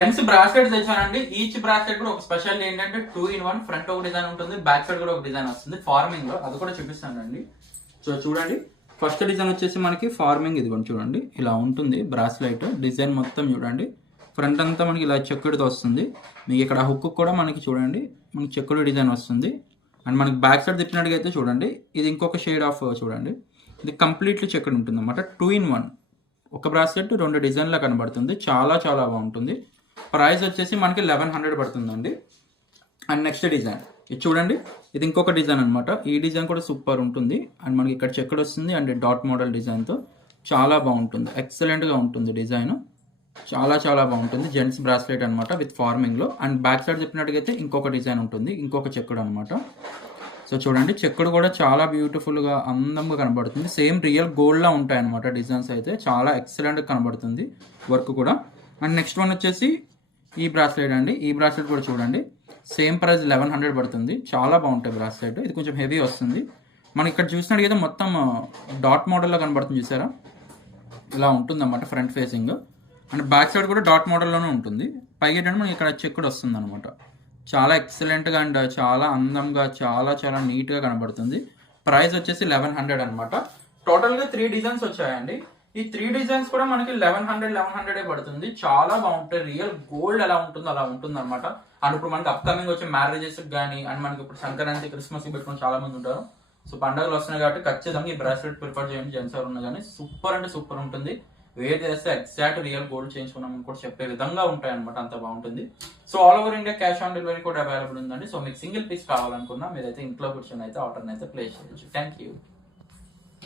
Friends bracelet తెచ్చానండి. Each bracelet కూడా ఒక స్పెషల్ ఏంటంటే 2-in-1 ఫ్రంట్ ఒక డిజైన్ ఉంటుంది, బ్యాక్ సైడ్ కూడా ఒక డిజైన్ వస్తుంది ఫార్మింగ్ లో. అది కూడా చూపిస్తానండి. సో చూడండి, ఫస్ట్ డిజైన్ వచ్చేసి మనకి ఫార్మింగ్, ఇది చూడండి ఇలా ఉంటుంది బ్రాస్లెట్ డిజైన్ మొత్తం. చూడండి ఫ్రంట్ అంతా మనకి ఇలా చెక్కుడుతో వస్తుంది. మీకు ఇక్కడ హుక్ కూడా మనకి చూడండి మనకి చెక్కుడు డిజైన్ వస్తుంది. అండ్ మనకి బ్యాక్ సైడ్ తిప్పినట్టుగా అయితే చూడండి, ఇది ఇంకొక షేడ్ ఆఫ్ చూడండి, ఇది కంప్లీట్లీ చెక్కుడు ఉంటుంది అనమాట. 2-in-1 ఒక బ్రాస్లెట్ 2 డిజైన్లా కనబడుతుంది. చాలా చాలా బాగుంటుంది. ప్రైస్ వచ్చేసి మనకి 1100 పడుతుందండి. అండ్ నెక్స్ట్ డిజైన్ ఇది చూడండి, ఇది ఇంకొక డిజైన్ అనమాట. ఈ డిజైన్ కూడా సూపర్ ఉంటుంది. అండ్ మనకి ఇక్కడ చెక్కడ్ వస్తుంది అండ్ డాట్ మోడల్ డిజైన్తో చాలా బాగుంటుంది. ఎక్సలెంట్గా ఉంటుంది డిజైన్, చాలా చాలా బాగుంటుంది. జెంట్స్ బ్రాస్లెట్ అనమాట విత్ ఫార్మింగ్లో. అండ్ బ్యాక్ సైడ్ చెప్పినట్టుగైతే ఇంకొక డిజైన్ ఉంటుంది, ఇంకొక చెక్కడు అనమాట. సో చూడండి చెక్కడు కూడా చాలా బ్యూటిఫుల్గా అందంగా కనబడుతుంది. సేమ్ రియల్ గోల్డ్లా ఉంటాయి అనమాట డిజైన్స్ అయితే. చాలా ఎక్సలెంట్గా కనబడుతుంది వర్క్ కూడా. అండ్ నెక్స్ట్ వన్ వచ్చేసి ఈ బ్రాస్లెట్ అండి. ఈ బ్రాస్లెట్ కూడా చూడండి సేమ్ ప్రైస్ 1100 పడుతుంది. చాలా బాగుంటాయి బ్రాస్లెట్. ఇది కొంచెం హెవీ వస్తుంది. మనం ఇక్కడ చూసినట్టుగా మొత్తం డాట్ మోడల్లో కనబడుతుంది, చూసారా ఇలా ఉంటుంది అన్నమాట front facing. And back side కూడా డాట్ మోడల్లోనే ఉంటుంది. పైగా ఏంటంటే మనకి ఇక్కడ చెక్కుడు వస్తుంది అనమాట. చాలా ఎక్సలెంట్గా అండ్ చాలా అందంగా చాలా చాలా నీట్గా కనబడుతుంది. ప్రైస్ వచ్చేసి 1100 అనమాట. టోటల్గా 3 డిజైన్స్ వచ్చాయండి. ఈ 3 డిజైన్స్ కూడా మనకి 1100 పడుతుంది. చాలా బాగుంటాయి. రియల్ గోల్డ్ ఎలా ఉంటుందో అలా ఉంటుంది అనమాట. అండ్ ఇప్పుడు మనకి అప్కమింగ్ వచ్చే మ్యారేజెస్ కానీ, అండ్ మనకి ఇప్పుడు సంక్రాంతి క్రిస్మస్ పెట్టుకుని చాలా మంది ఉంటారు. సో పండుగలు వస్తున్నాయి కాబట్టి ఖచ్చితంగా ఈ బ్రాస్లెట్ ప్రిఫర్ చేయండి. జెంట్స్ ఎవరు ఉన్నా కానీ సూపర్ అంటే సూపర్ ఉంటుంది. వేర్ చేస్తే ఎగ్జాక్ట్ రియల్ గోల్డ్ చేయించుకున్నామని కూడా చెప్పే విధంగా ఉంటాయి అనమాట. అంత బాగుంటుంది. So all over India cash on delivery కూడా అవైలబుల్ ఉందండి. సో మీకు సింగిల్ పీస్ కావాలనుకున్నా మీరైతే ఇంట్లో కూర్చొని అయితే ఆర్డర్ అయితే ప్లేస్ చేయొచ్చు. Thank you.